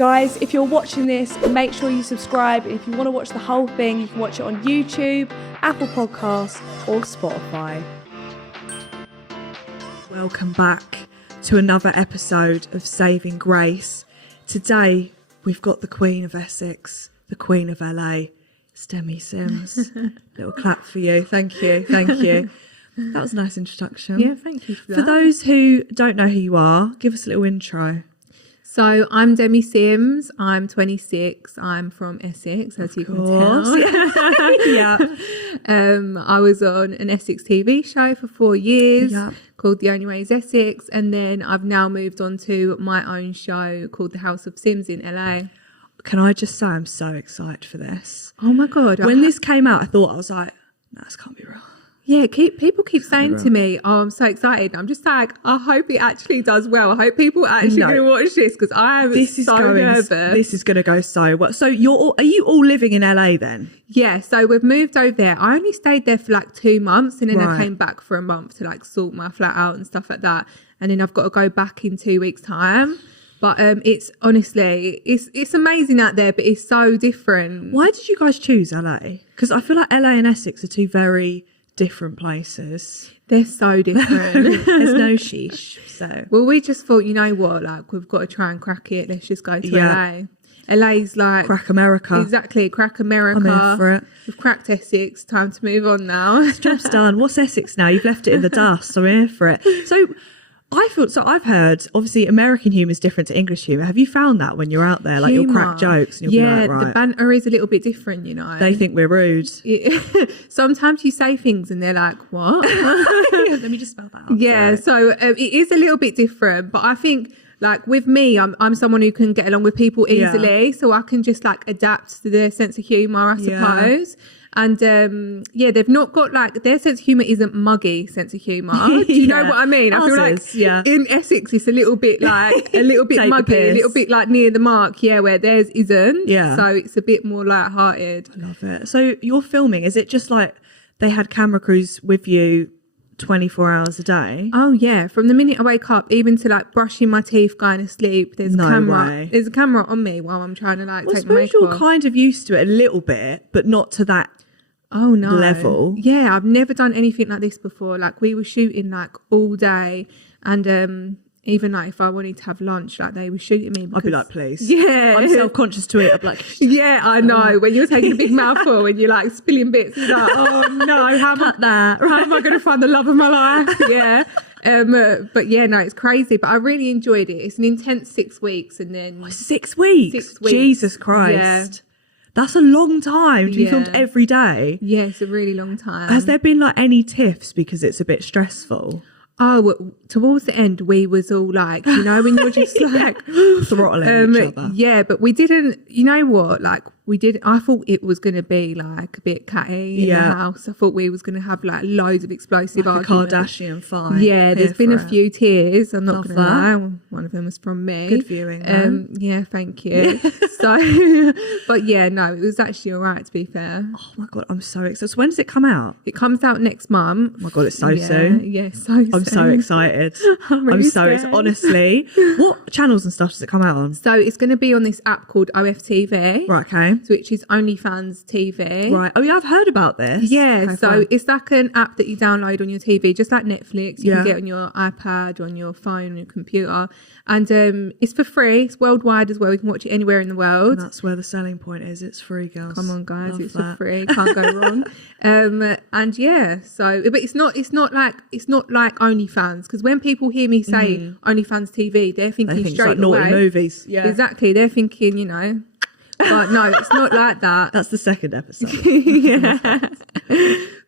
Guys, if you're watching this, make sure you subscribe. If you want to watch the whole thing, you can watch it on YouTube, Apple Podcasts or Spotify. Welcome back to another episode of Saving Grace. Today, we've got the Queen of Essex, the Queen of LA. It's Demi Sims. Little clap for you. Thank you. That was a nice introduction. Yeah, thank you for that. For those who don't know who you are, give us a little intro. So I'm Demi Sims. I'm 26. I'm from Essex, as you can tell. Yeah. I was on an Essex TV show for 4 years called The Only Way is Essex. And then I've now moved on to my own show called The House of Sims in LA. Can I just say I'm so excited for this? Oh my God. When this came out, I was like, no, this can't be real. Yeah, people keep saying to me, oh, I'm so excited. I'm just like, I hope it actually does well. I hope people are actually going to watch this because I am so nervous. This is going to go so well. So are you all living in LA then? Yeah, so we've moved over there. I only stayed there for like 2 months and then I came back for a month to like sort my flat out and stuff like that. And then I've got to go back in 2 weeks' time. But it's honestly, it's amazing out there, but it's so different. Why did you guys choose LA? Because I feel like LA and Essex are two very different places. They're so different. There's no sheesh. So well, we just thought, you know what, like we've got to try and crack it. Let's just go to LA. LA's like crack America. Exactly, crack America. I'm in for it. We've cracked Essex. Time to move on now. Job's done. What's Essex now? You've left it in the dust. I'm here for it. So I've heard, obviously, American humour is different to English humour. Have you found that when you're out there? Like, you'll crack jokes and you'll be like, right. The banter is a little bit different, you know. They think we're rude. Sometimes you say things and they're like, what? Let me just spell that out. Yeah, so it is a little bit different. But I think, like, with me, I'm someone who can get along with people easily. Yeah. So I can just, like, adapt to their sense of humour, I suppose. Yeah. And they've not got like their sense of humour isn't muggy sense of humour. Do you know what I mean? I feel like in Essex it's a little bit like a little bit muggy, a little bit like near the mark, where theirs isn't. Yeah. So it's a bit more light-hearted. I love it. So you're filming, is it just like they had camera crews with you 24 hours a day? Oh yeah, from the minute I wake up even to like brushing my teeth, going to sleep, there's a camera. There's a camera on me while I'm trying to like take my makeup off. You're kind of used to it a little bit, but not to that level. Yeah, I've never done anything like this before. Like we were shooting like all day and even like if I wanted to have lunch, like they were shooting me. I'd be like, please. Yeah. I'm self-conscious to it. I'm like, yeah, I know. When you're taking a big mouthful and you're like spilling bits, you're like, oh no, how am I going to find the love of my life? Yeah. But yeah, no, it's crazy. But I really enjoyed it. It's an intense 6 weeks and then 6 weeks? 6 weeks. Jesus Christ. Yeah. That's a long time to be filmed every day. Yeah, it's a really long time. Has there been like any tiffs because it's a bit stressful? Oh, well, towards the end, we was all like, you know, when you're just like throttling each other. Yeah, but we didn't, you know what, like I thought it was going to be like a bit catty in the house. I thought we was going to have like loads of explosive arguments. A Kardashian fight. Yeah, there's been a few tears. I'm not going to lie. One of them was from me. Good viewing. Yeah, thank you. So, but yeah, no, it was actually all right to be fair. Oh my God, I'm so excited. So when does it come out? It comes out next month. Oh my God, it's so soon. Yeah, so soon. I'm so excited. I'm so excited. Honestly, what channels and stuff does it come out on? So it's going to be on this app called OFTV. Right, okay. Which is OnlyFans TV. Right. Oh yeah, I've heard about this. Yeah, okay, so it's like an app that you download on your TV, just like Netflix. You can get on your iPad, on your phone, on your computer. And it's for free. It's worldwide as well. You can watch it anywhere in the world. And that's where the selling point is. It's free, girls. Come on, guys. Love it's that. for free. Can't go wrong. And yeah, so but it's not like OnlyFans, because when people hear me say OnlyFans TV, they're thinking straight like naughty away movies. Yeah, exactly. They're thinking, you know. But no, it's not like that. That's the second episode. Yeah.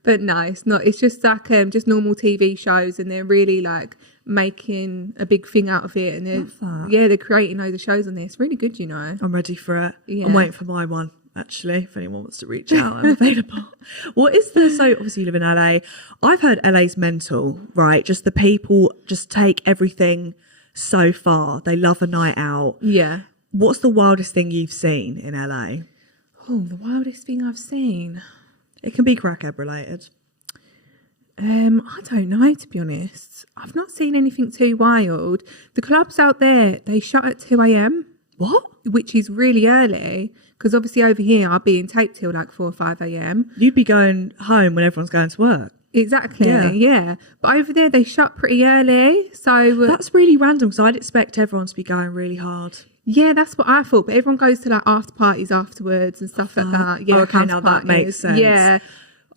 But no, it's not. It's just like just normal TV shows, and they're really like making a big thing out of it. And they're creating loads of shows on there. It's really good, you know. I'm ready for it. Yeah. I'm waiting for my one. Actually, if anyone wants to reach out, I'm available. What is so obviously you live in LA. I've heard LA's mental, right? Just the people just take everything so far. They love a night out. Yeah. What's the wildest thing you've seen in LA? Oh, the wildest thing I've seen. It can be crackhead related. I don't know, to be honest. I've not seen anything too wild. The clubs out there, they shut at 2 a.m. What? which is really early. Because obviously over here I'll be in tape till like 4 or 5 a.m. You'd be going home when everyone's going to work. Exactly, yeah. But over there they shut pretty early, so that's really random because I'd expect everyone to be going really hard. Yeah, that's what I thought. But everyone goes to like after parties afterwards and stuff like that. Yeah, okay, now that makes sense. Yeah.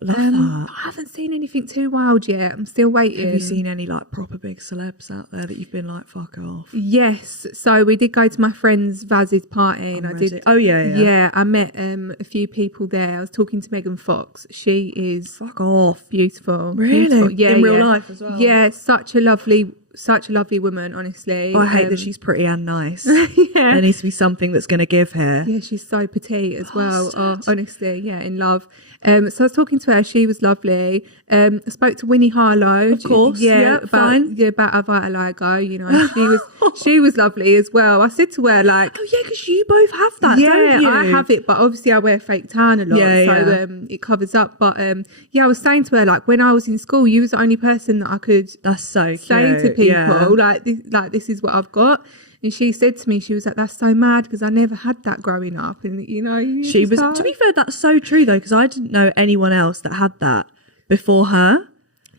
Love that. I haven't seen anything too wild yet. I'm still waiting. Have you seen any like proper big celebs out there that you've been like, fuck off? Yes. So we did go to my friend's Vaz's party, and I did. Oh yeah. Yeah, I met a few people there. I was talking to Megan Fox. She is fuck off, beautiful. Really? Beautiful. Yeah, in real life as well. Yeah, such a lovely woman. Honestly, I hate that she's pretty and nice. Yeah, there needs to be something that's going to give her. Yeah, she's so petite as well. Oh, honestly, yeah, in love. So I was talking to her. She was lovely. I spoke to Winnie Harlow. Of course, about our vitiligo. You know, she was lovely as well. I said to her like, oh yeah, because you both have that. Don't you? I have it, but obviously I wear fake tan a lot, so it covers up. But I was saying to her like, when I was in school, you was the only person that I could say to people like this is what I've got. And she said to me, she was like, that's so mad because I never had that growing up. And, you know, she was, to be fair, that's so true, though, because I didn't know anyone else that had that before her.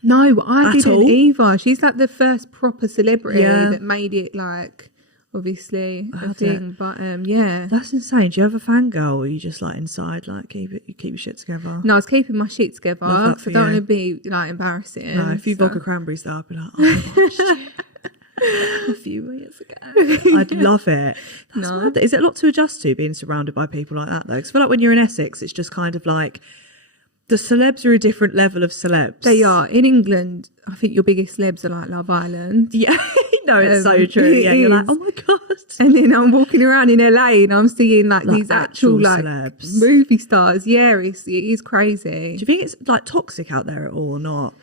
No, I didn't either. She's like the first proper celebrity that made it, like, obviously a thing. But, That's insane. Do you have a fangirl or are you just, like, inside, like, keep your shit together? No, I was keeping my shit together because I don't want to be, like, embarrassing. No, if you vodka cranberries, though, I'd be like, oh, my shit. A few years ago. I'd love it. That's mad. Is it a lot to adjust to being surrounded by people like that though? Because I feel like when you're in Essex, it's just kind of like the celebs are a different level of celebs. They are. In England, I think your biggest celebs are like Love Island. Yeah, no, it's so true. Yeah, you're like, oh my God. And then I'm walking around in LA and I'm seeing like these actual like celebs. Movie stars. Yeah, it is crazy. Do you think it's like toxic out there at all or not?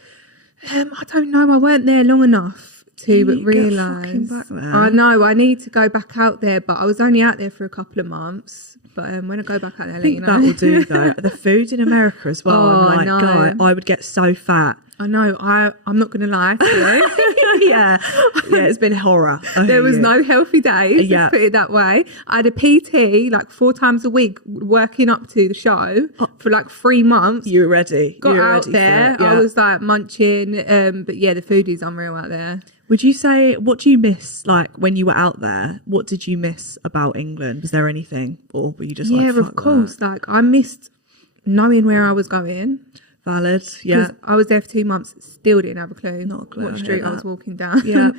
I don't know. I weren't there long enough to realise. I know I need to go back out there, but I was only out there for a couple of months. But when I go back out there, I think that will do though. The food in America as well. I'm like, God, I would get so fat. I know. I'm not going to lie to you. yeah, it's been horror. There was no healthy days. Let's put it that way. I had a PT like 4 times a week working up to the show for like 3 months. You were ready. Got out there. I was like munching. But yeah, the food is unreal out there. Would you say, what do you miss, like, when you were out there? What did you miss about England? Was there anything? Or were you just like, fuck of course. that? Like, I missed knowing where I was going. Valid, yeah. I was there for 2 months, still didn't have a clue. Not a clue. What street I was walking down. Yeah.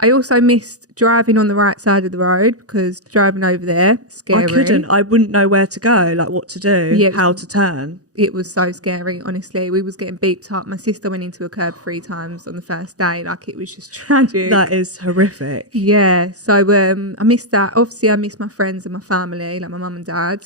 I also missed driving on the right side of the road because driving over there, scary. I couldn't. I wouldn't know where to go, like what to do, how to turn. It was so scary, honestly. We was getting beeped up. My sister went into a curb 3 times on the first day. Like, it was just tragic. That is horrific. Yeah. So I missed that. Obviously, I missed my friends and my family, like my mum and dad.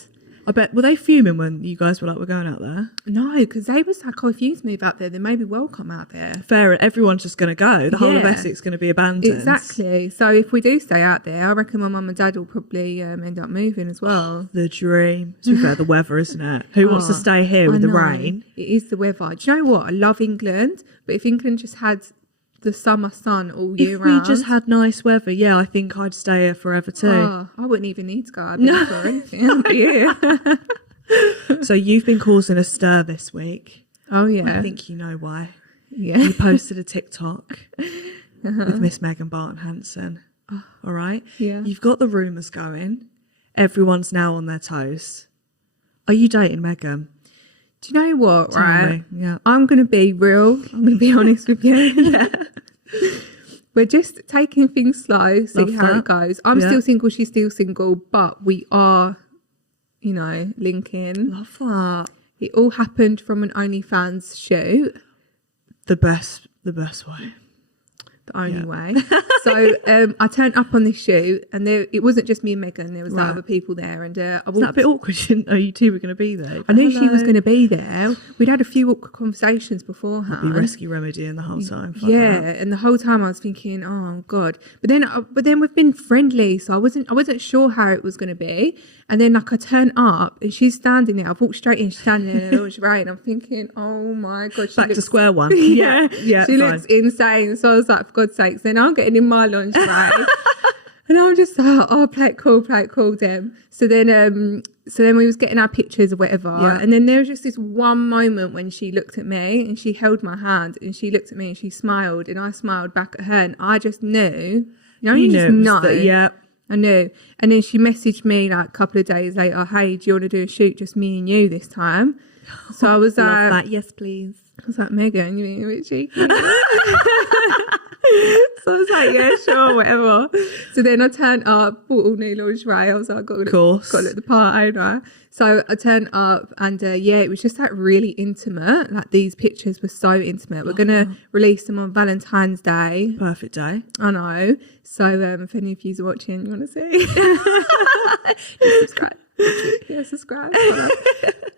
I bet, were they fuming when you guys were like, we're going out there? No, because they was like, oh, if you move out there, then maybe we'll come out there. Fair, everyone's just going to go. The whole of Essex is going to be abandoned. Exactly. So if we do stay out there, I reckon my mum and dad will probably end up moving as well. The dream. To be fair, the weather, isn't it? Who wants to stay here with the rain? It is the weather. Do you know what? I love England, but if England just had the summer sun all year round. If we just had nice weather, I think I'd stay here forever too. Oh, I wouldn't even need to go out there for anything. Yeah. So you've been causing a stir this week. Oh yeah. I think you know why. Yeah. You posted a TikTok with Miss Megan Barton Hanson. All right. Yeah. You've got the rumours going. Everyone's now on their toes. Are you dating Megan? Do you know what? Tell right. me. Yeah. I'm going to be real. I'm going to be honest with you. Yeah. We're just taking things slow, see how it goes. I'm still single. She's still single, but we are, linking. Love that. It all happened from an OnlyFans shoot. The best way. The only way. So I turned up on this shoot, and it wasn't just me and Megan. There was like other people there, and I walked. Is that a bit awkward? You didn't know you two were going to be there. I knew she was going to be there. We'd had a few awkward conversations beforehand. Be rescue remedying the whole time. And the whole time I was thinking, oh God. But then we've been friendly, so I wasn't sure how it was going to be. And then like I turn up, and she's standing there. I've walked straight in, she's standing there in a lingerie, and I'm thinking, oh my God, back to square one. Yeah, she looks insane. So I was like, for God's sakes, then I'm getting in my lingerie. And I'm just like, oh, play it cool, Dem. So then we was getting our pictures or whatever. Yeah. And then there was just this one moment when she looked at me and she held my hand and she looked at me and she smiled and I smiled back at her and I just knew. You know, you just know. Yeah. I knew. And then she messaged me like a couple of days later, hey, do you want to do a shoot just me and you this time? So I was Love like, that. Yes, please. I was like, Megan, you being a bit cheeky. So I was like, yeah, sure, whatever. So then I turned up, bought all new lingerie. I was like, got to look at the part, ain't I? So I turned up and it was just like really intimate. Like these pictures were so intimate. We're going to release them on Valentine's Day. Perfect day. I know. So if any of you are watching, you want to see, subscribe. Yeah, subscribe.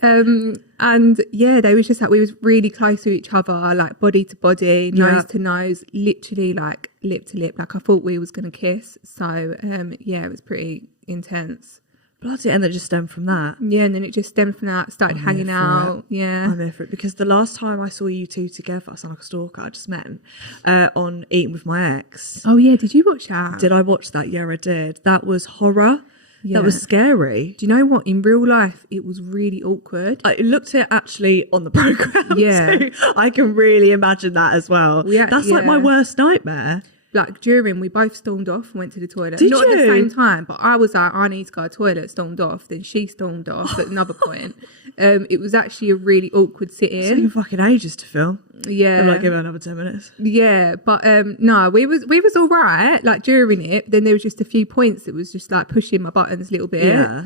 And they was just like, we was really close to each other, like body to body, nose to nose, literally like lip to lip. Like I thought we was going to kiss. So it was pretty intense. Bloody, and it just stemmed from that. Yeah, and then it just stemmed from that, started hanging out. Yeah. I'm there for it. Because the last time I saw you two together, I sound like a stalker, I just met him, on Eating With My Ex. Oh yeah, did you watch that? Did I watch that? Yeah, I did. That was horror. Yeah. That was scary. Do you know what? In real life, it was really awkward. I looked at it actually on the programme. Yeah. Too. I can really imagine that as well. Yeah, That's like my worst nightmare. Like we both stormed off and went to the toilet. Did Not you? at the same time, but I was like, I need to go to the toilet, stormed off. Then she stormed off at another point. It was actually a really awkward sit-in. It's taking fucking ages to film. Yeah. I'm like, give it another 10 minutes. Yeah, but no, we was all right, like during it. Then there was just a few points that was just like pushing my buttons a little bit. Yeah.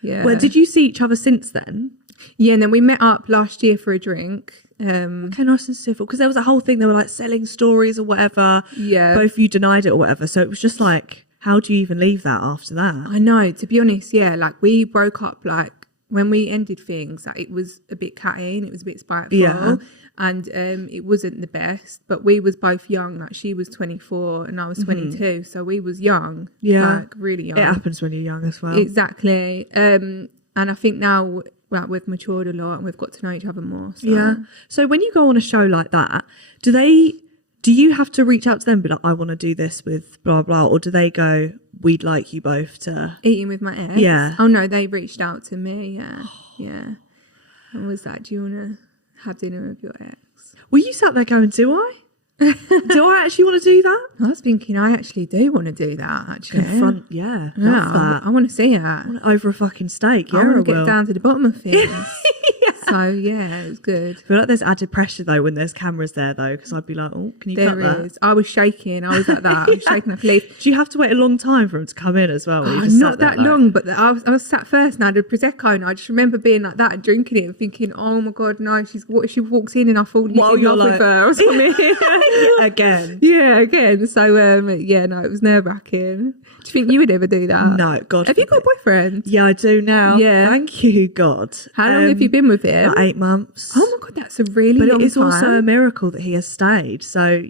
Yeah. Well, did you see each other since then? Yeah, and then we met up last year for a drink. Okay, nice and civil. Because there was a whole thing, they were like selling stories or whatever. Yeah. Both of you denied it or whatever. So it was just like, how do you even leave that after that? I know, to be honest, yeah, like we broke up like when we ended things, like it was a bit catty and it was a bit spiteful. Yeah. And it wasn't the best, but we was both young. Like she was 24 and I was 22, so we was young. Yeah. Like really young. It happens when you're young as well. Exactly. And I think now like we've matured a lot and we've got to know each other more. So. Yeah. So when you go on a show like that, do you have to reach out to them and be like, I want to do this with blah, blah, or do they go, we'd like you both to... Eating With My Ex? Yeah. Oh no, they reached out to me, yeah. Yeah. And was that, do you want to have dinner with your ex? Well, you sat there going, do I? Do I actually want to do that? I was thinking I actually do want to do that, actually. Confront, yeah. Love that. I want to see it. Over a fucking steak, yeah. I want to get down to the bottom of things. Yeah. So, yeah, it was good. I feel like there's added pressure, though, when there's cameras there, though, because I'd be like, oh, can you cut that? There is. I was shaking. I was like that. I was shaking like a leaf. Do you have to wait a long time for him to come in as well? Not that long, but I was sat first and I had a Prosecco and I just remember being like that and drinking it and thinking, oh my God, no, what if she walks in and I fall in love with her or something? Again. Yeah, again. So, no, it was nerve-wracking. Do you think you would ever do that? No, God. Have you got a boyfriend? Yeah, I do now. Yeah. Thank you, God. How long have you been with him? Like 8 months. Oh my God, that's a really long time. But it is also a miracle that he has stayed. So,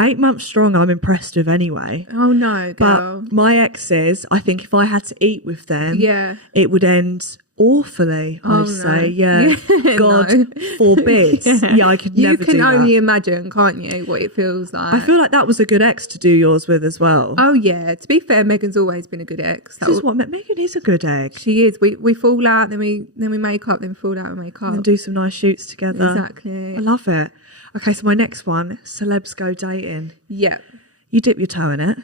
8 months strong, I'm impressed with anyway. Oh no, girl. But my exes, I think if I had to eat with them, yeah, it would end awfully, I'd say. Yeah. God forbid. Yeah, I could never do that. You can only imagine, can't you, what it feels like. I feel like that was a good ex to do yours with as well. Oh yeah. To be fair, Megan's always been a good ex. This is what Megan is, a good egg. She is. We fall out, then we make up, then we fall out and make up. And do some nice shoots together. Exactly. I love it. Okay, so my next one, celebs go dating. Yeah. You dip your toe in it.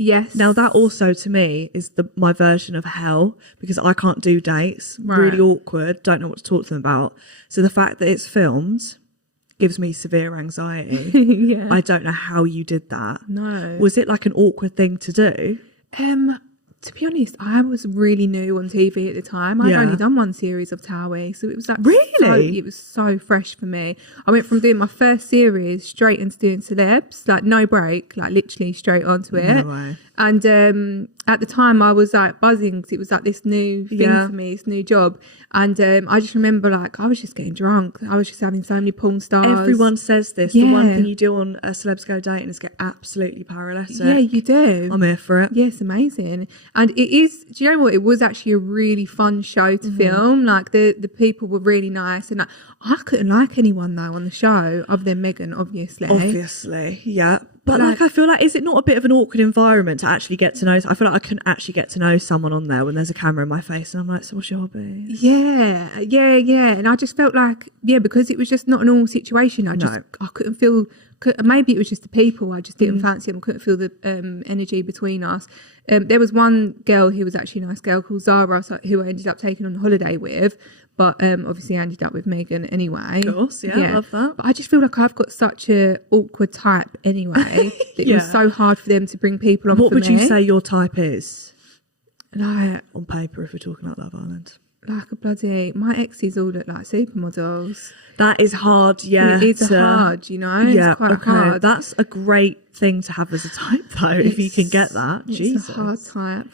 Yes. Now that also to me is my version of hell because I can't do dates. Right. Really awkward. Don't know what to talk to them about. So the fact that it's filmed gives me severe anxiety. Yeah. I don't know how you did that. No. Was it like an awkward thing to do? To be honest, I was really new on TV at the time. I'd only done one series of Towie, so it was like it was so fresh for me. I went from doing my first series straight into doing celebs, like no break, like literally straight onto it. No way. And at the time, I was like buzzing because it was like this new thing for me, this new job. And I just remember like I was just getting drunk. I was just having so many porn stars. Everyone says this. Yeah. The one thing you do on a Celebs Go Dating is get absolutely paralytic. Yeah, you do. I'm here for it. Yeah, it's amazing. And it is, do you know what? It was actually a really fun show to film. Like the people were really nice. And like, I couldn't like anyone though on the show other than Megan, obviously. Obviously, yeah. But like, I feel like, is it not a bit of an awkward environment to actually get to know? I feel like I couldn't actually get to know someone on there when there's a camera in my face and I'm like, so what's your hobby? Yeah. And I just felt like, because it was just not a normal situation. I couldn't feel, maybe it was just the people. I just didn't fancy them. I couldn't feel the energy between us. There was one girl who was actually a nice girl called Zara, who I ended up taking on holiday with. But obviously I ended up with Megan anyway. Of course, yeah, I love that. But I just feel like I've got such a awkward type anyway. That it was so hard for them to bring people on. What would you say your type is? Like, on paper, if we're talking about Love Island. Like a bloody... My exes all look like supermodels. That is hard, yeah. It is hard, you know? Yeah, it's quite hard. That's a great thing to have as a type, though, if you can get that. It's Jesus. a hard type.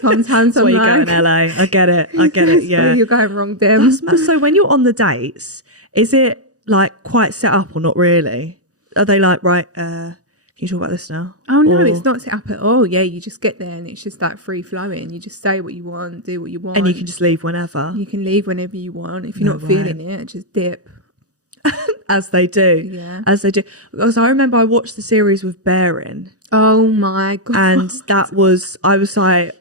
Sometimes that's why you go in LA. I get it, yeah. You're going wrong, Dem. So when you're on the dates, is it like quite set up or not really? Are they like, right, can you talk about this now? Oh no, it's not set up at all. Yeah, you just get there and it's just like free flowing. You just say what you want, do what you want. And you can just leave whenever. You can leave whenever you want. If you're not feeling it, just dip. As they do. Yeah. As they do. Because I remember I watched the series with Bearin. Oh my God. And that was, I was like,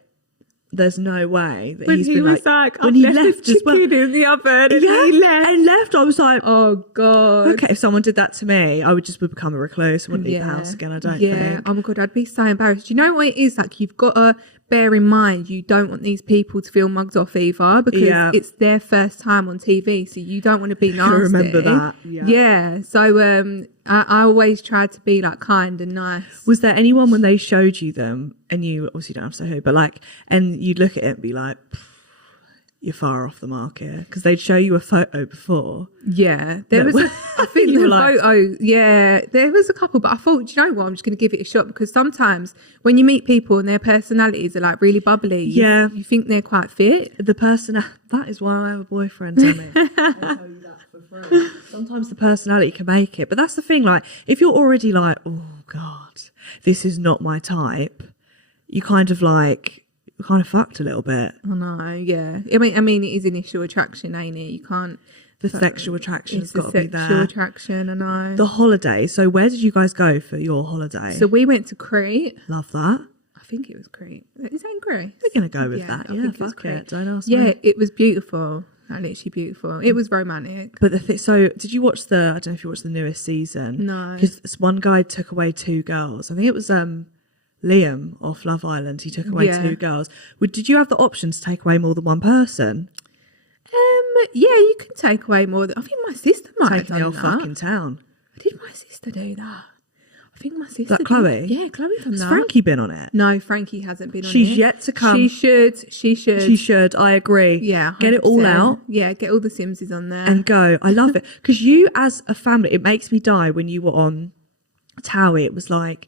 there's no way that when he's he been was like when he left as well in the oven and he left, I was like, oh God. Okay, if someone did that to me, I would become a recluse. I wouldn't leave the house again. I don't think. Oh my God, I'd be so embarrassed. Do you know what it is? Like, you've got to bear in mind you don't want these people to feel mugged off either, because it's their first time on TV, so you don't want to be nasty. I remember that. Yeah. So I always tried to be like kind and nice. Was there anyone when they showed you them, and you obviously don't have to say who, but like, and you'd look at it and be like, you're far off the mark here, because they'd show you a photo before. Yeah, there was. I think the photo. Yeah, there was a couple, but I thought, do you know what? I'm just going to give it a shot, because sometimes when you meet people and their personalities are like really bubbly, you think they're quite fit. That is why I have a boyfriend. Demi. I'll tell you that for free. Sometimes the personality can make it, but that's the thing. Like, if you're already like, oh God, this is not my type, you kind of fucked a little bit. I know, yeah. I mean, it is initial attraction, ain't it? You can't. The sexual attraction's got to be there. Sexual attraction, I know. The holiday. So where did you guys go for your holiday? So we went to Crete. Love that. I think it was Crete. Is that in Crete? We're going to go with that. Yeah, fuck it. Don't ask me. Yeah, it was beautiful. Literally beautiful. It was romantic. But so did you watch I don't know if you watched the newest season? No. Because this one guy took away 2 girls. I think it was Liam off Love Island. He took away 2 girls. Did you have the option to take away more than one person? Yeah, you can take away more than... I think my sister might have done the whole that. fucking town. Did my sister do that? I think my sister... That Chloe? Yeah, Chloe done that. Has Frankie been on it? No, Frankie hasn't been on it. She's yet to come. She should. She should. I agree. Yeah, 100%. Get it all out. Yeah, get all the Simses on there. And go. I love it. Because you as a family, it makes me die when you were on Towie. It was like,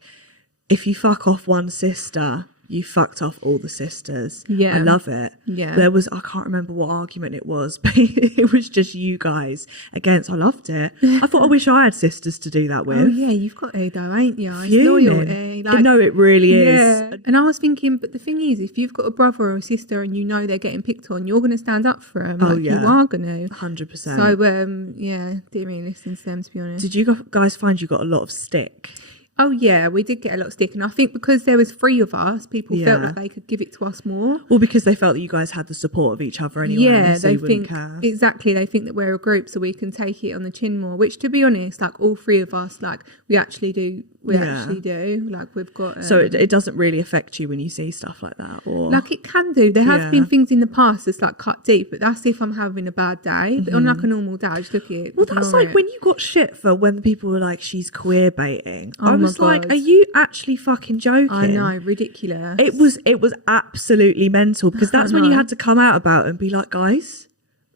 if you fuck off one sister, you fucked off all the sisters. Yeah. I love it. Yeah. There was, I can't remember what argument it was, but it was just you guys against. I loved it. I thought, I wish I had sisters to do that with. Oh yeah, you've got to though, ain't you? It's loyalty. No, it really is. Yeah. And I was thinking, but the thing is, if you've got a brother or a sister and you know they're getting picked on, you're going to stand up for them. Oh yeah. You are going to. 100%. So yeah, didn't really listen to them, to be honest. Did you guys find you got a lot of stick? Oh yeah, we did get a lot of stick, and I think because there was 3 of us, people felt like they could give it to us more. Well, because they felt that you guys had the support of each other anyway. Yeah, so they think exactly. They think that we're a group, so we can take it on the chin more. Which, to be honest, like all 3 of us, like we actually do. We actually do. Like we've got. So it doesn't really affect you when you see stuff like that, or like it can do. There have been things in the past that's like cut deep, but that's if I'm having a bad day. But on like a normal day, I just look at it. Well, that's like when you got shit for when people were like, she's queer baiting. Oh, I was like, are you actually fucking joking? I know, ridiculous. It was absolutely mental, because that's when you had to come out about it and be like, guys,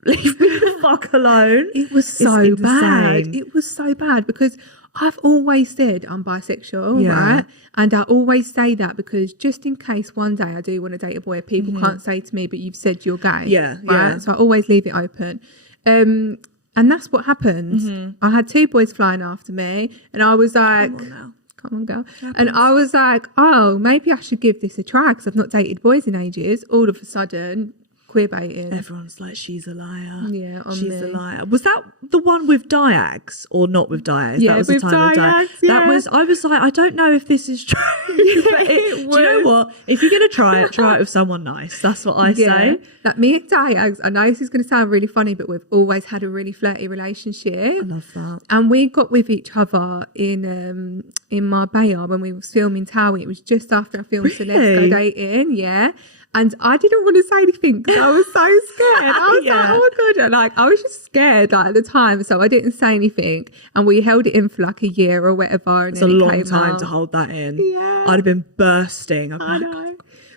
leave me the fuck alone. It was so bad. It was so bad because I've always said I'm bisexual, right? And I always say that because just in case one day I do want to date a boy, people can't say to me, but you've said you're gay. Yeah, right? yeah. So I always leave it open. And that's what happened. I had 2 boys flying after me, and I was like, come on, girl. And I was like, oh, maybe I should give this a try because I've not dated boys in ages. All of a sudden, queer baiting. Everyone's like, she's a liar. Yeah, on she's me. a liar. Was that the one with Diags or not with Diags? Yeah, that was the with time with Diags. Diags, yeah. That was. I was like, I don't know if this is true. But do you know what? If you're gonna try it with someone nice. That's what I say. Like me and Diags, I know this is going to sound really funny, but we've always had a really flirty relationship. I love that. And we got with each other in Marbella when we were filming Towie. It was just after I filmed So Let's Go Dating, yeah. And I didn't want to say anything because I was so scared. I was like, oh my God. Like, I was just scared like, at the time. So I didn't say anything. And we held it in for like a year or whatever. And it's a long time to hold that in. Yeah. I'd have been bursting. I know.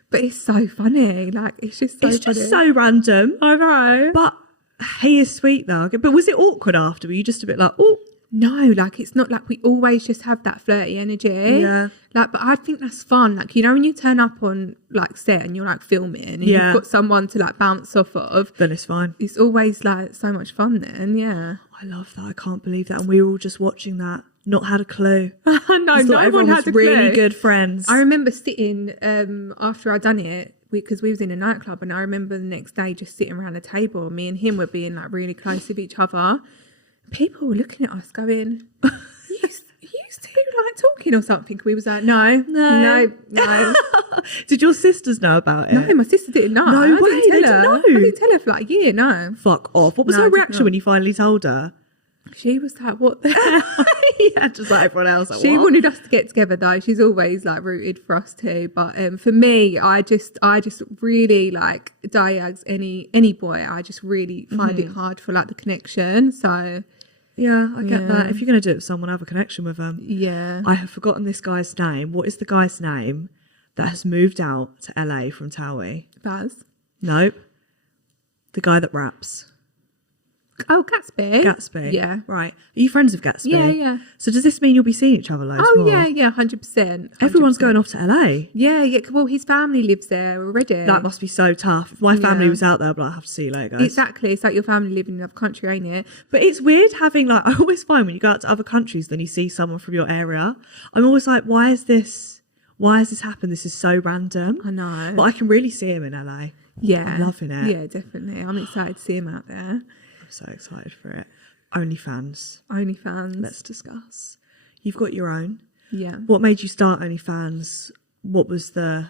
But it's so funny. Like, it's just so funny. It's just so random. I know. But he is sweet though. But was it awkward after? Were you just a bit like, oh? No, like it's not like we always just have that flirty energy. Yeah. Like, but I think that's fun. Like, you know, when you turn up on like set and you're like filming and you've got someone to like bounce off of, then it's fine. It's always like so much fun then, yeah. I love that. I can't believe that. And we were all just watching that. Not had a clue. No, no one had a clue. Really good friends. I remember sitting after I'd done it because we was in a nightclub, and I remember the next day just sitting around a table and me and him were being like really close with each other. People were looking at us going, you two like talking or something? We was like, no. Did your sisters know about it? No, my sister didn't know. No way, they didn't know. I didn't tell her for like a year, no. Fuck off. What was her reaction when you finally told her? She was like, what the hell? Yeah, just like everyone else. Like, she what? wanted us to get together though. She's always like rooted for us too. But for me, I just really like Diags, any boy. I just really find it hard for like the connection. So yeah, I get that. If you're going to do it with someone, have a connection with them. Yeah. I have forgotten this guy's name. What is the guy's name that has moved out to LA from Towie? Baz? Nope. The guy that raps. Oh, Gatsby. Gatsby. Yeah. Right. Are you friends with Gatsby? Yeah, yeah. So does this mean you'll be seeing each other loads more? Yeah, 100%. Everyone's going off to LA. Yeah. Well, his family lives there already. That must be so tough. If my family was out there, I'd be like, I have to see you later, guys. Exactly. It's like your family living in another country, ain't it? But it's weird having like, I always find when you go out to other countries, then you see someone from your area. I'm always like, why has this happened? This is so random. I know. But I can really see him in LA. Yeah. I'm loving it. Yeah, definitely. I'm excited to see him out there. So excited for it. OnlyFans. Let's discuss. You've got your own. Yeah. What made you start OnlyFans? What was the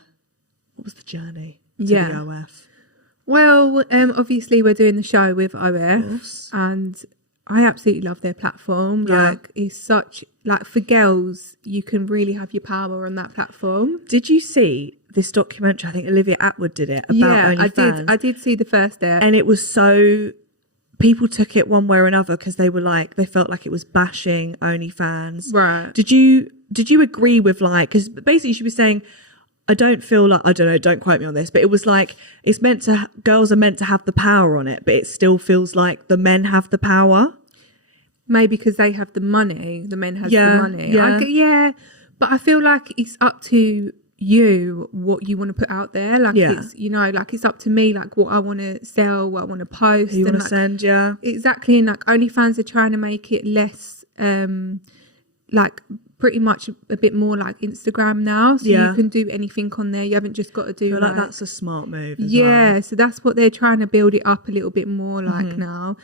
journey to the OF? Well, obviously we're doing the show with OF, and I absolutely love their platform. Yeah. Like, it's such like for girls, you can really have your power on that platform. Did you see this documentary? I think Olivia Atwood did it about OnlyFans. I did see the first there, and it was so. People took it one way or another because they felt like it was bashing OnlyFans. Right. Did you agree with like, because basically she was saying, I don't feel like, I don't know, don't quote me on this, but it was like, girls are meant to have the power on it, but it still feels like the men have the power. Maybe because they have the money, the men have the money. Yeah. But I feel like it's up to you what you want to put out there. Like it's, you know, like it's up to me, like what I want to sell, what I want to post. You want to like, send, yeah. Exactly. And like OnlyFans are trying to make it less, like pretty much a bit more like Instagram now. So you can do anything on there. You haven't just got to do like that's a smart move as well. well. So that's what they're trying to build it up a little bit more like now.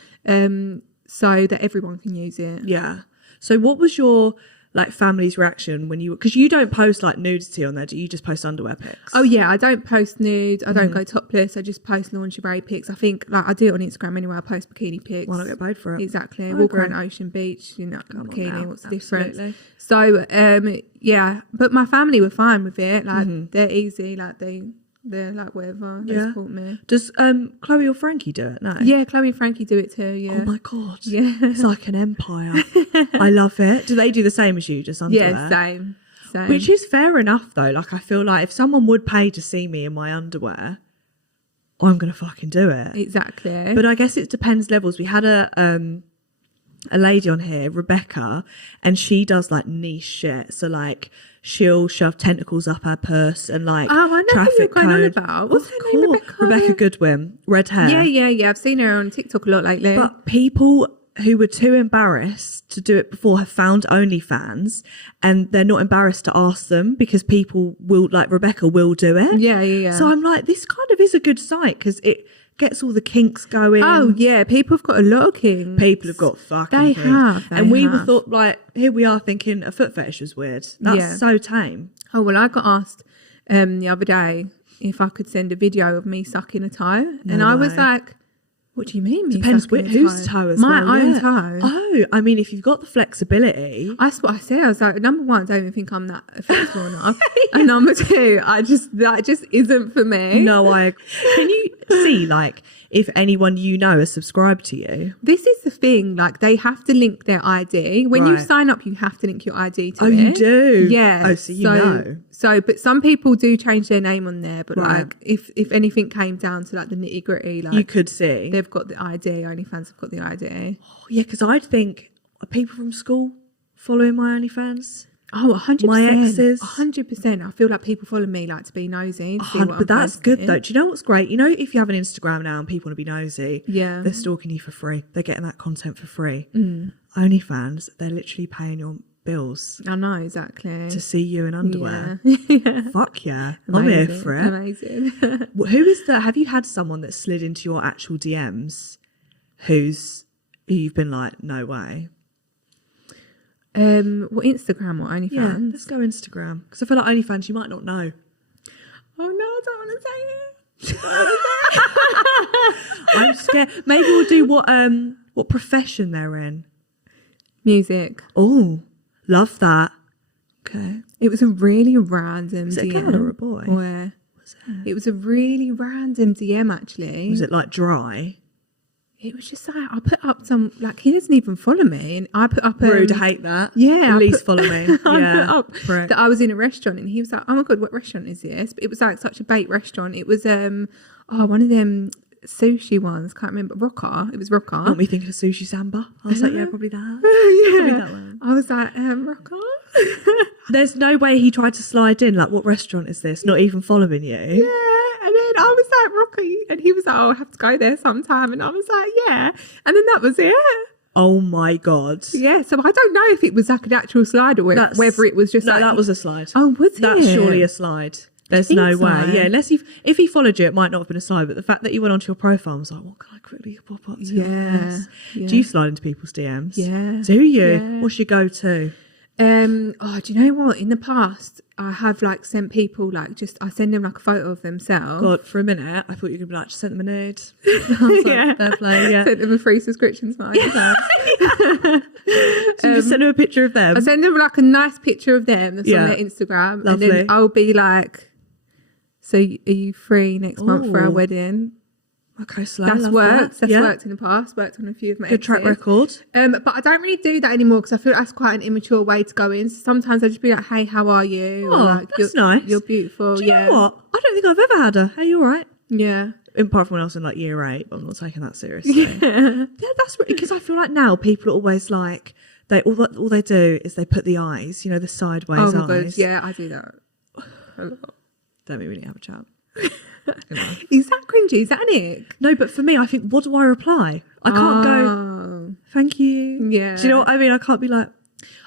So that everyone can use it. Yeah. So what was your like family's reaction when because you don't post like nudity on there, do you? Just post underwear pics? Oh yeah, I don't post nudes, I don't go topless, I just post lingerie pics. I think like I do it on Instagram anyway. I post bikini pics. Why not get paid for it? Exactly. Walk around Ocean Beach, you know, bikini, what's the difference? Absolutely. So yeah, but my family were fine with it. Like they're easy, like they're like whatever, they support me. Does Chloe or Frankie do it? No. Yeah, Chloe and Frankie do it too. Yeah. Oh my god. Yeah. It's like an empire. I love it. Do they do the same as you? Just underwear? Yeah, same. Which is fair enough though. Like I feel like if someone would pay to see me in my underwear, I'm gonna fucking do it. Exactly. But I guess it depends levels. We had a lady on here, Rebecca, and she does like niche shit. So like she'll shove tentacles up her purse and like I know who you're traffic going on code. about. What's her name? Rebecca Goodwin, red hair. Yeah. I've seen her on TikTok a lot lately. But people who were too embarrassed to do it before have found OnlyFans, and they're not embarrassed to ask them because people will, like Rebecca will do it. Yeah. So I'm like, this kind of is a good site because it gets all the kinks going. Oh yeah, people have got a lot of kinks. People have got fucking They kinks. have. And we were thought, like, here we are thinking a foot fetish was weird. That's so tame. Oh, well, I got asked the other day if I could send a video of me sucking a toe. And I was like, what do you mean? Depends whose toe as my well. own yeah. toe. Oh, I mean, if you've got the flexibility. That's what I said. I was like, number one, I don't even think I'm that flexible enough. And number two, that just isn't for me. No, I agree. Can you see, like, if anyone you know is subscribed to you? This is the thing. Like, they have to link their ID. When you sign up, you have to link your ID to it. Oh, you do? Yeah. Oh, so you know. So, but some people do change their name on there. But like, if anything came down to like the nitty gritty, like you could see they've got the ID. OnlyFans have got the ID. Oh, yeah, because I'd think, are people from school following my OnlyFans? Oh, 100%. My exes. 100%. I feel like people follow me like to be nosy. But that's good though. Do you know what's great? You know, if you have an Instagram now and people want to be nosy, they're stalking you for free. They're getting that content for free. OnlyFans, they're literally paying your bills. I know, exactly. To see you in underwear. Yeah. Fuck yeah. Amazing. I'm here for it. Amazing. Who is that? Have you had someone that slid into your actual DMs who you've been like, no way? What, Instagram or OnlyFans? Yeah, let's go Instagram. Because I feel like OnlyFans you might not know. Oh no, I don't want to say it. I'm scared. Maybe we'll do what profession they're in. Music. Oh, love that. Okay. It was a really random Was it DM. a girl or a boy? Where? It was a really random DM actually. Was it like dry? It was just like, I put up some, like, he doesn't even follow me. And I put up Rude, I hate that. Yeah. At least follow me. Yeah. I put up that I was in a restaurant and he was like, oh my God, what restaurant is this? But it was like such a bait restaurant. It was, one of them sushi ones. Can't remember. Rocker. It was Rocker. Got me thinking of Sushi Samba. I was like, yeah, probably that. Yeah. Probably that one. I was like, Rocker? There's no way he tried to slide in. Like, what restaurant is this? Not even following you. Yeah. And then I was like, Rocky. And he was like, oh, I have to go there sometime. And I was like, yeah. And then that was it. Oh my God. Yeah. So I don't know if it was like an actual slide or whether it was just no, like. that was a slide. Oh, was it? That's surely a slide. There's no so. way. Yeah, unless if he followed you, it might not have been a slide. But the fact that you went onto your profile and was like, what can I quickly pop up to? Yeah. Do you slide into people's DMs? Yeah. Do you? Yeah. What's your go-to? Do you know what? In the past, I have like sent people like I send them like a photo of themselves. God, for a minute, I thought you were gonna be like, just sent them a nude. Like, fair play, yeah. Sent them a free subscription to my OnlyFans. So you just send them a picture of them. I send them like a nice picture of them that's on their Instagram, Lovely. and then I'll be like, "So are you free next month for our Ooh. wedding?" Okay, slow. That's worked. That's yeah. worked in the past. Worked on a few of my Good track exes. record. But I don't really do that anymore because I feel like that's quite an immature way to go in. So sometimes I just be like, "Hey, how are you?" Oh, like, that's nice. You're beautiful. Do you know what? I don't think I've ever had a, hey, you all right? Yeah. Apart from when I was in like year 8, but I'm not taking that seriously. Yeah, that's because I feel like now people are always like, all they do is they put the eyes, you know, the sideways eyes. Oh my God, yeah, I do that a lot. Don't we really have a chat? Is that cringy? Is that an ick? No, but for me, I think, what do I reply? I can't go, thank you. Yeah. Do you know what I mean? I can't be like,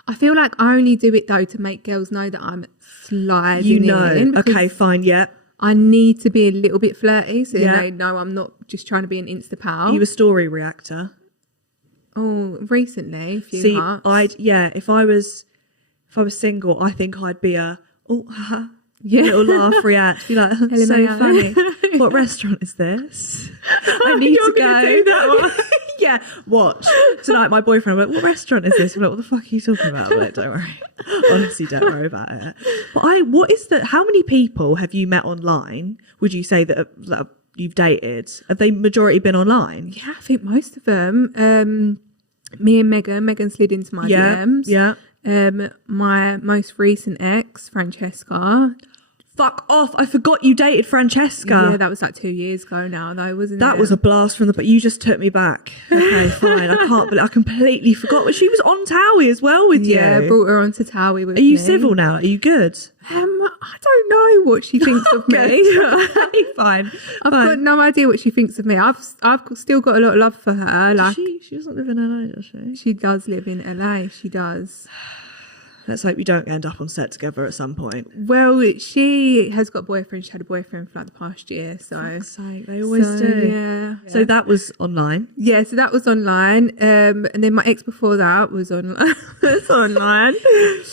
I feel like I only do it though to make girls know that I'm sliding you know, in. okay, fine, yeah. I need to be a little bit flirty so Yeah. they know I'm not just trying to be an Insta pal. Are you a story reactor? Oh, recently, a few See, hearts. if I was single, I think I'd be a, haha. Yeah. Little laugh, react, be like, so LMAO. funny. What restaurant is this? I need You're to go. gonna do that one. Yeah, watch. Tonight my boyfriend will be like, what restaurant is this? I'm like, what the fuck are you talking about? I'm like, don't worry. Honestly, don't worry about it. But how many people have you met online, would you say that you've dated? Have they majority been online? Yeah, I think most of them. Me and Megan slid into my DMs. Yeah. My most recent ex, Francesca. Fuck off. I forgot you dated Francesca. Yeah, that was like 2 years ago now though, wasn't it? That was a blast from but you just took me back. Okay, fine. I can't believe I completely forgot. But she was on Towie as well with you. Yeah, brought her onto Towie with me. Are you civil now? Are you good? I don't know what she thinks of me. Fine. I've got no idea what she thinks of me. I've still got a lot of love for her. Like She doesn't live in LA, does she? She does live in LA. She does. Let's hope you don't end up on set together at some point. Well, she has got a boyfriend. She had a boyfriend for like the past year. So they always do. Yeah. So that was online. Yeah, so that was online. And then my ex before that was online. Online.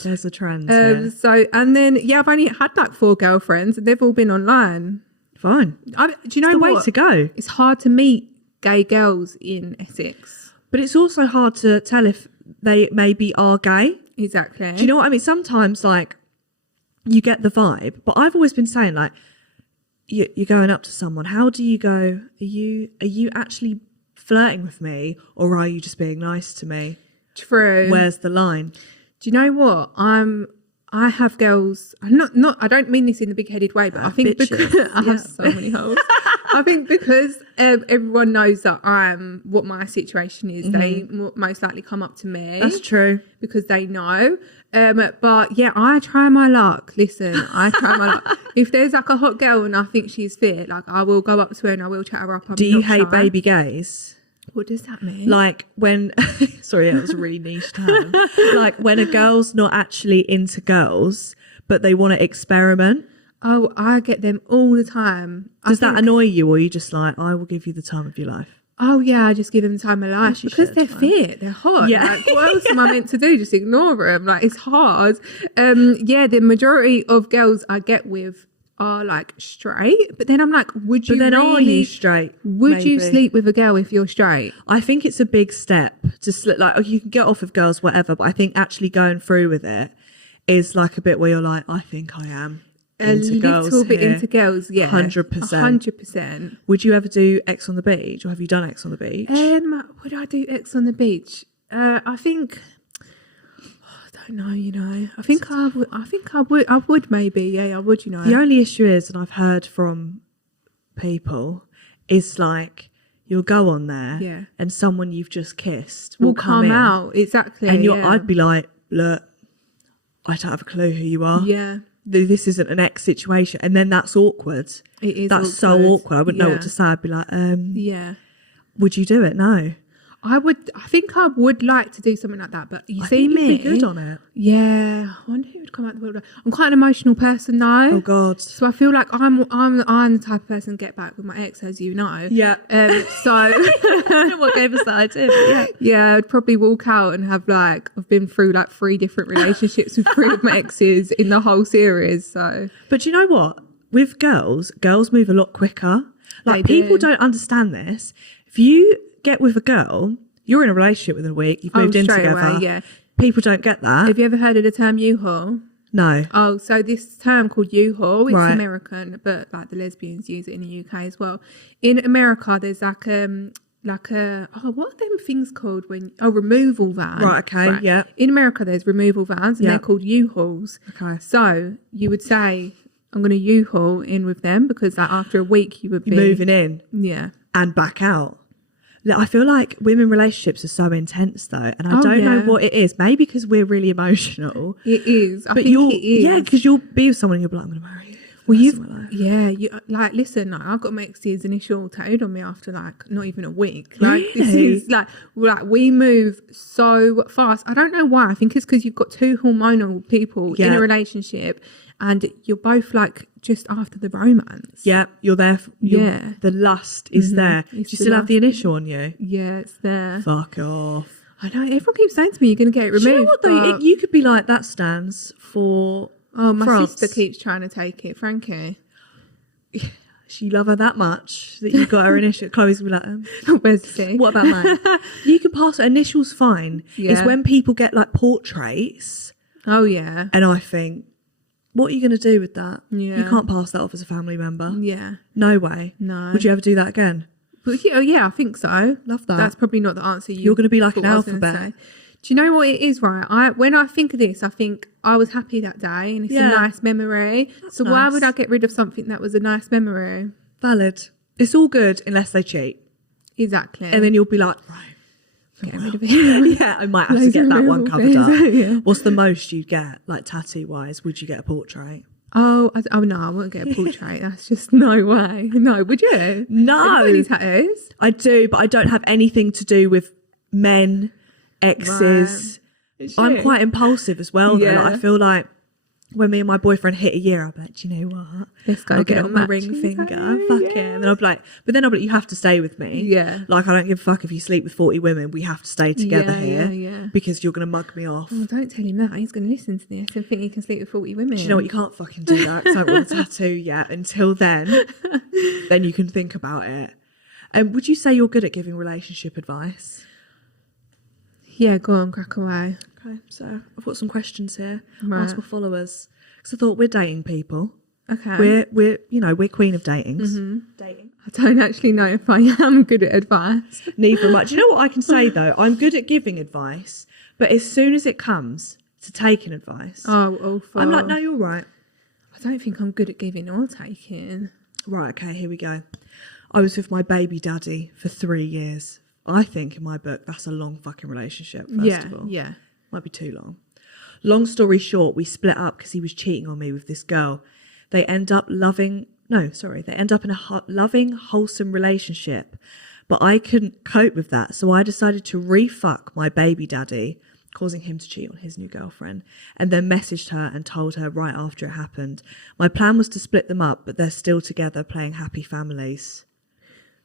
There's a trend. Here. So, and then, yeah, I've only had like 4 girlfriends and they've all been online. Fine. Do you know it's the what? way to go. It's hard to meet gay girls in Essex. But it's also hard to tell if they maybe are gay. Exactly. Do you know what I mean? Sometimes, like, you get the vibe, but I've always been saying, like, you're going up to someone. How do you go? Are you actually flirting with me, or are you just being nice to me? True. Where's the line? Do you know what? I have girls. I don't mean this in the big-headed way, but I think because I have so many holes. I think because everyone knows that I'm what my situation is, they most likely come up to me. That's true. Because they know. But yeah, I try my luck. Listen, I try my luck. If there's like a hot girl and I think she's fit, like I will go up to her and I will chat her up. Do you hate baby gays? What does that mean? Like when, sorry, that was a really niche term. Like when a girl's not actually into girls, but they want to experiment. Oh, I get them all the time. Does that annoy you, or are you just like, I will give you the time of your life? Oh yeah, I just give them the time of life because they're fit, they're hot. Yeah. Like, what else am I meant to do? Just ignore them. Like it's hard. Yeah, the majority of girls I get with are like straight, but then I'm like, would you? But then are you straight? Would you sleep with a girl if you're straight? I think it's a big step to slip. Like, you can get off with girls, whatever, but I think actually going through with it is like a bit where you're like, I think I am. A little bit here. into girls, yeah. 100%. 100%. Would you ever do X on the beach, or have you done X on the beach? Would I do X on the beach? I think. I don't know. You know, I think I would. I would maybe. Yeah, I would. You know. The only issue is, and I've heard from people, is like you'll go on there, yeah, and someone you've just kissed will come in, out exactly, and I'd be like, look, I don't have a clue who you are. Yeah. This isn't an ex situation, and then that's awkward. It is. That's so awkward. I wouldn't know what to say. I'd be like, yeah. Would you do it? No. I would. I think I would like to do something like that, but I see me. You'd be good on it. Yeah, I wonder who would come out the world. I'm quite an emotional person, though. Oh God. So I feel like I'm the type of person to get back with my ex, as you know. Yeah. So I don't know what gave us that idea. Yeah, I'd probably walk out and have like I've been through like 3 different relationships with 3 of my exes in the whole series. So, but you know what? With girls move a lot quicker. Like people don't understand this. If you get with a girl, you're in a relationship within a week. You've moved in together. Away, yeah. People don't get that. Have you ever heard of the term U-Haul? No. Oh, so this term called U-Haul, it's right. American, but like the lesbians use it in the UK as well. In America, there's what are them things called removal van. Right, okay, right. Yeah. In America, there's removal vans and they're called U-Hauls. Okay. So you would say, I'm going to U-Haul in with them because like after a week you would be moving in. Yeah. And back out. I feel like women relationships are so intense though, and I don't know what it is. Maybe because we're really emotional. It is. I think it is. Yeah, because you'll be with someone and you'll be like, I'm going to marry you. Well, you like listen. Like, I've got my ex's initial tattooed on me after like not even a week. Like this is like we move so fast. I don't know why. I think it's because you've got 2 hormonal people in a relationship, and you're both like just after the romance. Yeah, you're there. The lust is there. Do you still have the initial on you? Yeah, it's there. Fuck off. I know. Everyone keeps saying to me, "You're going to get it removed." Do you know what though? You could be like, that stands for. Oh, my France. sister keeps trying to take it, Frankie. You love her that much that you got her initial. Chloe's be like, where's she? What about mine? You can pass initials fine. Yeah. It's when people get like portraits. Oh yeah. And I think, what are you going to do with that? Yeah. You can't pass that off as a family member. Yeah. No way. No. Would you ever do that again? But yeah, I think so. Love that. That's probably not the answer. You're going to be like an alphabet. Do you know what it is, right? When I think of this, I think I was happy that day and it's a nice memory. So why would I get rid of something that was a nice memory? Valid. It's all good unless they cheat. Exactly. And then you'll be like, right, get rid of it. Yeah, I might have to get that one covered up. Yeah. What's the most you'd get, like tattoo-wise? Would you get a portrait? Oh no, I won't get a portrait. That's just no way. No, would you? No. Have you got any tattoos? I do, but I don't have anything to do with men, exes, I'm quite impulsive as well. Though. Yeah. Like, I feel like when me and my boyfriend hit a year, I'll be like, do you know what? Let's go I'll get get a on my matching ring finger. tattoo, Fuck yeah. it. And then I'll be like, you have to stay with me. Yeah. Like, I don't give a fuck if you sleep with 40 women. We have to stay together here. Yeah. Because you're going to mug me off. Oh, don't tell him that. He's going to listen to this and think he can sleep with 40 women. Do you know what? You can't fucking do that. 'Cause I haven't got a tattoo yet. Until then you can think about it. Would you say you're good at giving relationship advice? Yeah, go on, crack away. Okay, so I've got some questions here. Right. Ask my followers. Because I thought we're dating people. Okay. We're queen of datings. Dating. I don't actually know if I am good at advice. Neither am I. Do you know what I can say though? I'm good at giving advice, but as soon as it comes to taking advice, Awful. I'm like, no, you're right. I don't think I'm good at giving or taking. Right, okay, here we go. I was with my baby daddy for 3 years. I think in my book that's a long fucking relationship, first of all. Yeah. Might be too long. Long story short, we split up because he was cheating on me with this girl. They end up in a loving, wholesome relationship. But I couldn't cope with that, so I decided to re-fuck my baby daddy, causing him to cheat on his new girlfriend, and then messaged her and told her right after it happened. My plan was to split them up, but they're still together playing happy families.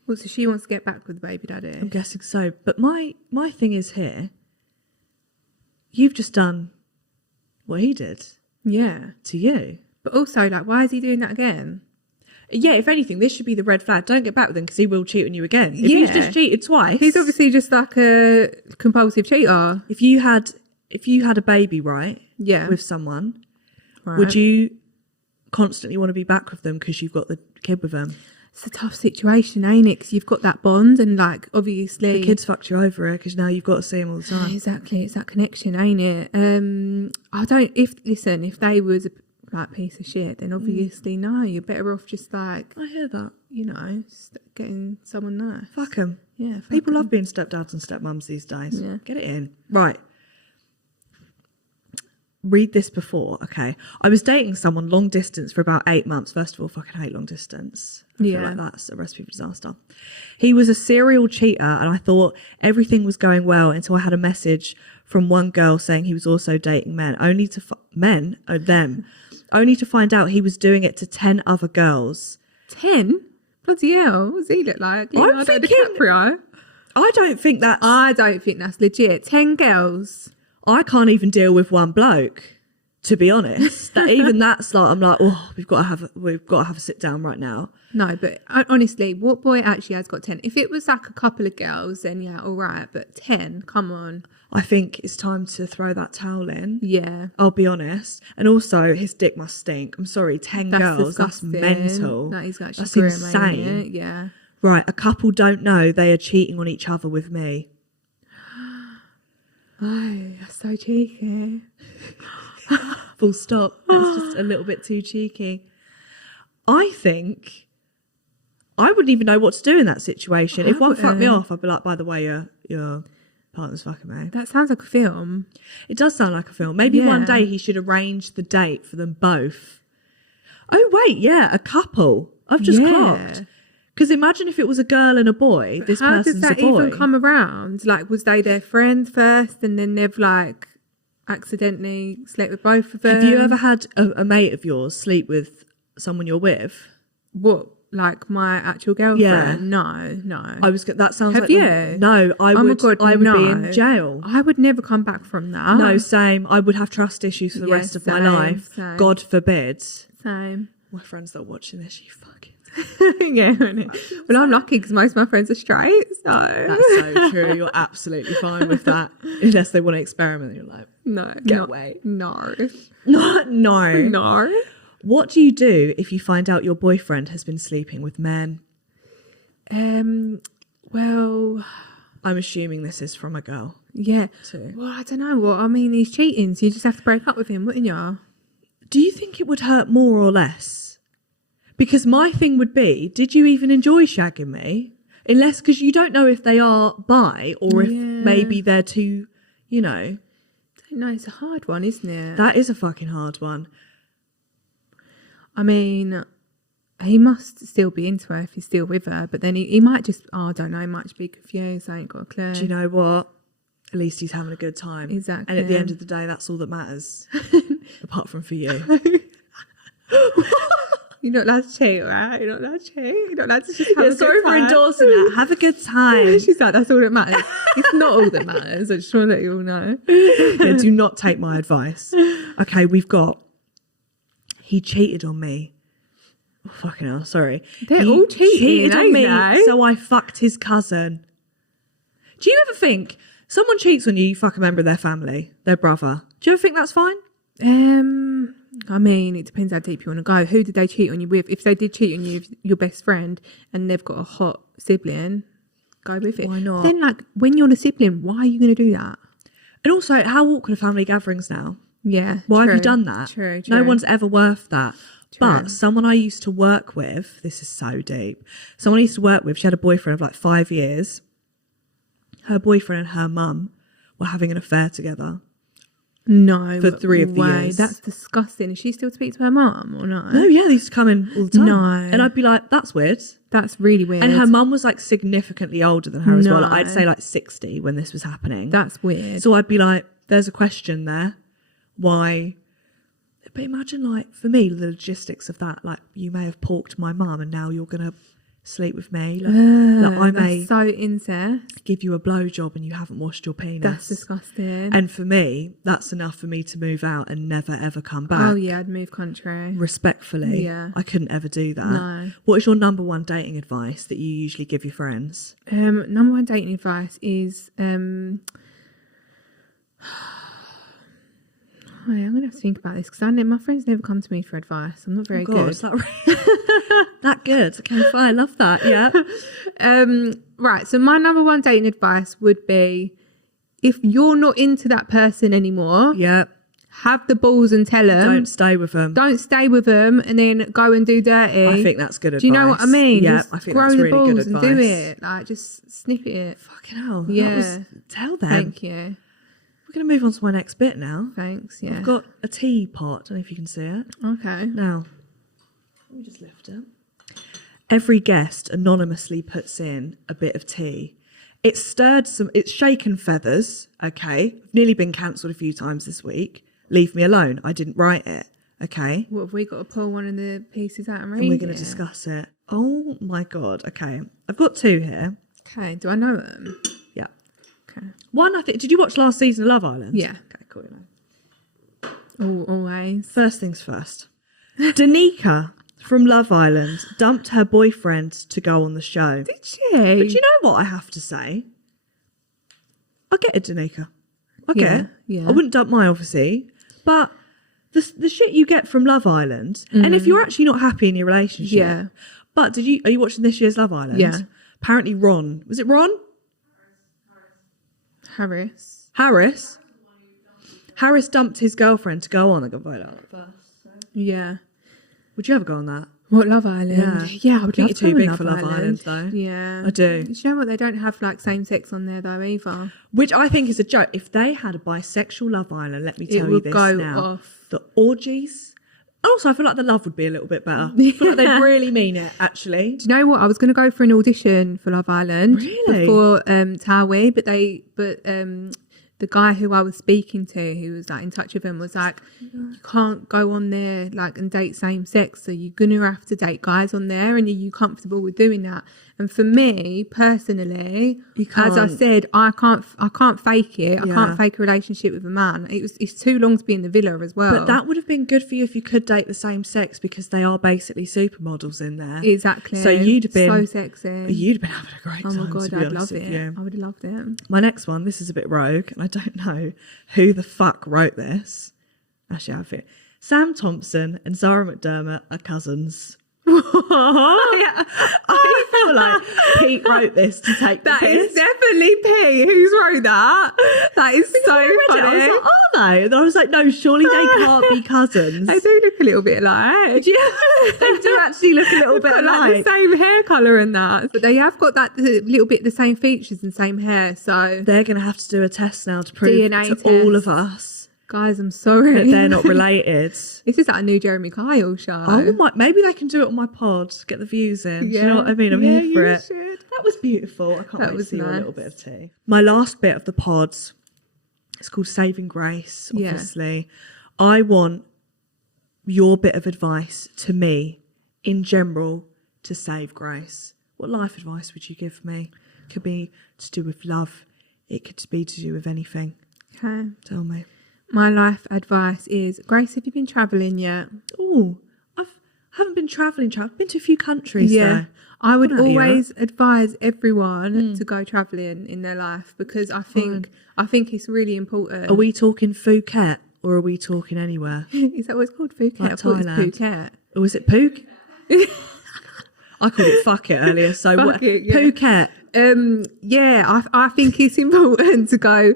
Well, so she wants to get back with the baby daddy. I'm guessing so. But my thing is here, you've just done what he did Yeah. to you. But also, like, why is he doing that again? Yeah, if anything, this should be the red flag. Don't get back with him because he will cheat on you again. If he's Yeah. just cheated twice. He's obviously just like a compulsive cheater. If you had a baby, right? Yeah. With someone, Right. would you constantly want to be back with them because you've got the kid with them? It's a tough situation, ain't it? Because you've got that bond and, like, obviously... The kid's fucked you over it because now you've got to see him all the time. Exactly. It's that connection, ain't it? If they was a piece of shit, then obviously no, you're better off just like, I hear that. getting someone nice. Fuck them. Yeah. People love being stepdads and stepmums these days. Yeah. Get it in. Right. Read this before. Okay. I was dating someone long distance for about 8 months. First of all, fucking hate long distance. I feel like that's a recipe for disaster. He was a serial cheater and I thought everything was going well until I had a message from one girl saying he was also dating men, only to find out he was doing it to 10 other girls. 10? Bloody hell. What does he look like? I'm thinking... DiCaprio? I don't think that's legit. 10 girls. I can't even deal with one bloke, to be honest. That's like, I'm like, oh, we've got to have a sit down right now. No, but honestly, what boy actually has got 10? If it was like a couple of girls, then yeah, all right. But 10, come on. I think it's time to throw that towel in. Yeah. I'll be honest. And also, his dick must stink. I'm sorry, 10 girls, disgusting. That's mental. That is actually that's grim, insane. ain't it? Yeah. Right, a couple don't know they are cheating on each other with me. Oh, that's so cheeky. Full stop. That's just a little bit too cheeky. I think I wouldn't even know what to do in that situation. If one fucked me off, I'd be like, by the way, your partner's fucking me. That sounds like a film. It does sound like a film. Maybe one day he should arrange the date for them both. Oh, wait, yeah, a couple. I've just clocked. Because imagine if it was a girl and a boy, this person's a boy. How does that even come around? Like, was they their friend first and then they've, like, accidentally slept with both of them? Have you ever had a mate of yours sleep with someone you're with? What? Like my actual girlfriend? Yeah. No. That sounds Have like... you? No, I would be in jail. I would never come back from that. No, same. I would have trust issues for the rest of my life. Same. God forbid. Same. My friends that are watching this, you fucking... Yeah, well, I'm lucky because most of my friends are straight, so... That's so true. You're absolutely fine with that. Unless they want to experiment, you're like, no, get away. No. No. What do you do if you find out your boyfriend has been sleeping with men? Well... I'm assuming this is from a girl. Yeah. Too. Well, I don't know. Well, I mean, he's cheating, so you just have to break up with him, wouldn't you? Do you think it would hurt more or less? Because my thing would be, did you even enjoy shagging me? Unless, because you don't know if they are bi or if maybe they're too, I don't know, it's a hard one, isn't it? That is a fucking hard one. I mean, he must still be into her if he's still with her, but then he might just, I don't know, he might just be confused, I ain't got a clue. Do you know what? at least he's having a good time. Exactly. And at the end of the day, that's all that matters. Apart from for you. You're not allowed to cheat, right? You're not allowed to cheat. You're not allowed to just have a Sorry good for time. endorsing that. Have a good time. She's like, that's all that matters. It's not all that matters. I just want to let you all know. Yeah, do not take my advice. Okay, we've got, he cheated on me. Oh, fucking hell, sorry. They're He all cheating, on me, ain't they? so I fucked his cousin. Do you ever think someone cheats on you, you fuck a member of their family, their brother? Do you ever think that's fine? I mean, it depends how deep you want to go. Who did they cheat on you with? If they did cheat on you with your best friend and they've got a hot sibling, go with it. Why not? Then, like, when you're on a sibling, why are you going to do that? And also, how awkward are family gatherings now? Yeah. Why have true. you done that? True. No one's ever worth that. True. But someone I used to work with, this is so deep. Someone I used to work with, she had a boyfriend of like 5 years. Her boyfriend and her mum were having an affair together. No. For 3 of the way. years. That's disgusting. Is she still speak to her mum or not? No, yeah, they used to come in all the time. No. And I'd be like, that's weird. That's really weird. And her mum was like significantly older than her as well. No. Like, I'd say like 60 when this was happening. That's weird. So I'd be like, there's a question there. Why? But imagine, like, for me, the logistics of that. Like, you may have porked my mum and now you're going to sleep with me. Like I may that's so incest. give you a blowjob and you haven't washed your penis. That's disgusting. And for me, that's enough for me to move out and never, ever come back. Oh, yeah, I'd move country. Respectfully. Yeah. I couldn't ever do that. No. What is your number one dating advice that you usually give your friends? Number one dating advice is I'm going to have to think about this because my friends never come to me for advice. I'm not very God, good. is that that good? Okay, fine. I love that. Yeah. Right. So my number one dating advice would be, if you're not into that person anymore, Yeah. have the balls and tell them. Don't stay with them. Don't stay with them and then go and do dirty. I think that's good advice. Do you know what I mean? Yeah, Just I think grow that's the really balls good and advice. do it. Like, just snip it. Fucking hell. Yeah. Tell them. Thank you. We're going to move on to my next bit now. Thanks. Yeah. I've got a teapot. Don't know if you can see it. Okay. Now, let me just lift it. Every guest anonymously puts in a bit of tea. It's shaken feathers, okay? I've nearly been cancelled a few times this week. Leave me alone. I didn't write it, okay? What, have we got to pull one of the pieces out and read And we're going to it? discuss it. Oh my God, okay. I've got two here. Okay. Do I know them? Yeah. Okay. One, I think, did you watch last season of Love Island? Yeah. Okay, cool. Always. First things first. Danica from Love Island dumped her boyfriend to go on the show. Did she? But do you know what I have to say? I get it, Danica. I get it. Yeah. I wouldn't dump mine, obviously. But the shit you get from Love Island, and if you're actually not happy in your relationship. Yeah. But are you watching this year's Love Island? Yeah. Apparently Ron. Was it Ron? Harris. Harris dumped his girlfriend to go on. I got voted out first. So. Yeah. Would you ever go on that? What, Love Island? Yeah, I would think love you're too to big go on for Love Island, though. Yeah. I do. Do you know what? They don't have like same sex on there though either. Which I think is a joke. If they had a bisexual Love Island, let me tell you would this go now. off. The orgies. Also, I feel like the love would be a little bit better. I feel like they really mean it, actually. Do you know what? I was going to go for an audition for Love Island before Towie, but the guy who I was speaking to, who was like in touch with him, was like, you can't go on there like and date same sex, so you're gonna have to date guys on there, and are you comfortable with doing that? And for me personally, as I said, I can't fake it. I can't fake a relationship with a man. It's too long to be in the villa as well. But that would have been good for you if you could date the same sex, because they are basically supermodels in there. Exactly. So you'd have been so sexy. You'd have been having a great time. Oh my God, to be I'd honest love with it. you. I would have loved it. My next one, this is a bit rogue, and I don't know who the fuck wrote this. Actually, I have it. Sam Thompson and Zara McDermott are cousins. I feel like Pete wrote this to take the That piss. is definitely Pete. Who's wrote that? That is so I read funny. it, I was like, are they? And I was like, no, surely they can't be cousins. They do look a little bit alike. They do actually look a little bit Got alike. like the same hair colour and that. But they have got that little bit the same features and same hair. So They're going to have to do a test now to prove DNA to test. all of us guys, I'm sorry. that they're not related. This is like a new Jeremy Kyle show. Oh my! Maybe they can do it on my pod. Get the views in. Do you know what I mean? I'm here for you it. should. That was beautiful. I can't That wait was to see a nice. little bit of tea. My last bit of the pod It's called Saving Grace, Yeah. obviously. I want your bit of advice to me in general to save grace. What life advice would you give me? Could be to do with love. It could be to do with anything. Okay. Tell me. My life advice is, Grace, have you been travelling yet? Oh, I haven't been travelling. I've been to a few countries though. I would Not out of always advise everyone to go travelling in their life, because I think it's really important. Are we talking Phuket or are we talking anywhere? Is that what it's called? Phuket? Like I thought it was Thailand. Phuket. Or was it Pook? I called it fuck it earlier. So Fuck what? it, yeah. Phuket. I think it's important to go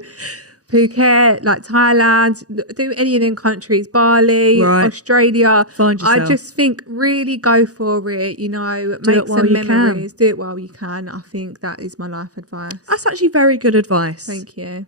Phuket, like Thailand, do any of them countries, Bali, Right. Australia. Find yourself. I just think really go for it, you know, Do make it while some you can. memories, do it while you can. I think that is my life advice. That's actually very good advice. Thank you.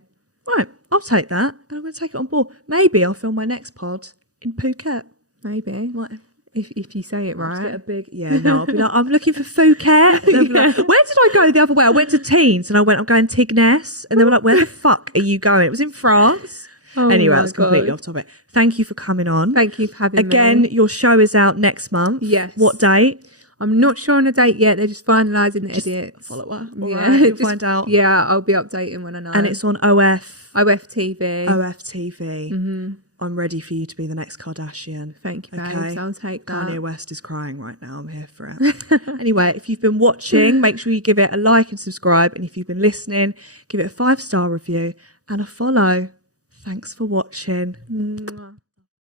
Right, I'll take that and I'm going to take it on board. Maybe I'll film my next pod in Phuket. Maybe. Right. If you say it I'll just get right. a big, I'll be like, I'm looking for Phuket. They'll be like, where did I go the other way? I went to Teens and I went, I'm going Tignes. And they were like, where the fuck are you going? It was in France. Oh Anyway, my that's completely God. off topic. Thank you for coming on. Thank you for having Again, me. your show is out next month. Yes. What date? I'm not sure on a date yet. They're just finalising the edits. Follow up. Yeah, Alright, you'll just- find out. Yeah, I'll be updating when I know. And it's on OF. OFTV. OFTV. Mm-hmm. I'm ready for you to be the next Kardashian. Thank you, babes. Okay. I'll take that. Kanye West is crying right now. I'm here for it. Anyway, if you've been watching, make sure you give it a like and subscribe. And if you've been listening, give it a 5-star review and a follow. Thanks for watching. Mwah.